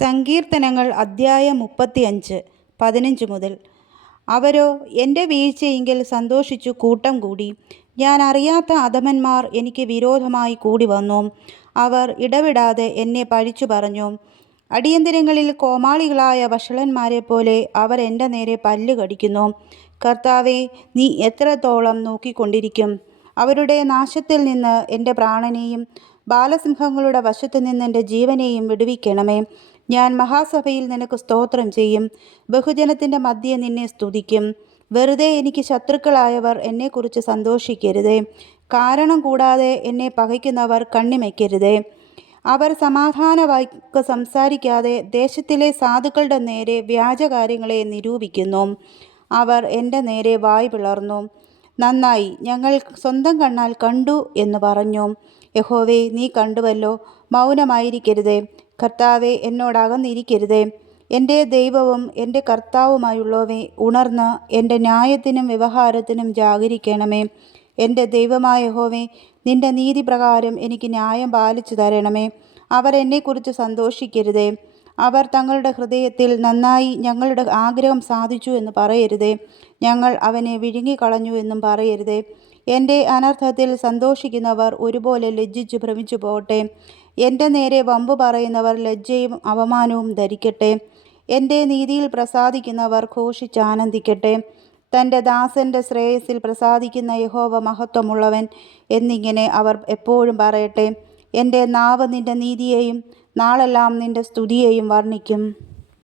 സങ്കീർത്തനങ്ങൾ അദ്ധ്യായം 35 15 മുതൽ. അവരോ എൻ്റെ വീഴ്ചയെങ്കിൽ സന്തോഷിച്ചു കൂട്ടം കൂടി. ഞാൻ അറിയാത്ത അധമന്മാർ എനിക്ക് വിരോധമായി കൂടി വന്നു. അവർ ഇടവിടാതെ എന്നെ പഴിച്ചു പറഞ്ഞു. അടിയന്തരങ്ങളിൽ കോമാളികളായ വഷളന്മാരെ പോലെ അവർ എൻ്റെ നേരെ പല്ല് കടിക്കുന്നു. കർത്താവേ, നീ എത്രത്തോളം നോക്കിക്കൊണ്ടിരിക്കും? അവരുടെ നാശത്തിൽ നിന്ന് എൻ്റെ പ്രാണനെയും ബാലസിംഹങ്ങളുടെ വശത്തു നിന്ന് എൻ്റെ ജീവനെയും വിടുവിക്കണമേ. ഞാൻ മഹാസഭയിൽ നിനക്ക് സ്തോത്രം ചെയ്യും. ബഹുജനത്തിൻ്റെ മധ്യേ നിന്നെ സ്തുതിക്കും. വെറുതെ എനിക്ക് ശത്രുക്കളായവർ എന്നെക്കുറിച്ച് സന്തോഷിക്കരുതേ. കാരണം കൂടാതെ എന്നെ പകയ്ക്കുന്നവർ കണ്ണിമയ്ക്കരുതേ. അവർ സമാധാന വാക്ക് സംസാരിക്കാതെ ദേശത്തിലെ സാധുക്കളുടെ നേരെ വ്യാജകാര്യങ്ങളെ നിരൂപിക്കുന്നു. അവർ എൻ്റെ നേരെ വായ് പിളർന്നു. നന്നായി, ഞങ്ങൾ സ്വന്തം കണ്ണാൽ കണ്ടു എന്ന് പറഞ്ഞു. യഹോവേ, നീ കണ്ടുവല്ലോ, മൗനമായിരിക്കരുതേ. കർത്താവെ, എന്നോടകന്നിരിക്കരുതേ. എൻ്റെ ദൈവവും എൻ്റെ കർത്താവുമായുള്ളവേ, ഉണർന്ന് എൻ്റെ ന്യായത്തിനും വ്യവഹാരത്തിനും ജാഗരിക്കണമേ. എൻ്റെ ദൈവമായ യഹോവേ, നിൻ്റെ നീതിപ്രകാരം എനിക്ക് ന്യായം പാലിച്ചു തരണമേ. അവർ എന്നെക്കുറിച്ച് സന്തോഷിക്കരുതേ. അവർ തങ്ങളുടെ ഹൃദയത്തിൽ നന്നായി, ഞങ്ങളുടെ ആഗ്രഹം സാധിച്ചു എന്ന് പറയരുതേ. ഞങ്ങൾ അവനെ വിഴുങ്ങിക്കളഞ്ഞു എന്നും പറയരുതേ. എൻ്റെ അനർത്ഥത്തിൽ സന്തോഷിക്കുന്നവർ ഒരുപോലെ ലജ്ജിച്ചു ഭ്രമിച്ചു പോകട്ടെ. എൻ്റെ നേരെ വമ്പു പറയുന്നവർ ലജ്ജയും അവമാനവും ധരിക്കട്ടെ. എൻ്റെ നീതിയിൽ പ്രസാദിക്കുന്നവർ ഘോഷിച്ചാനന്ദിക്കട്ടെ. തൻ്റെ ദാസൻ്റെ ശ്രേയസ്സിൽ പ്രസാദിക്കുന്ന യഹോവ മഹത്വമുള്ളവൻ എന്നിങ്ങനെ അവർ എപ്പോഴും പറയട്ടെ. എൻ്റെ നാവ് നിൻ്റെ നീതിയെയും നാളെല്ലാം നിൻ്റെ സ്തുതിയെയും വർണ്ണിക്കും.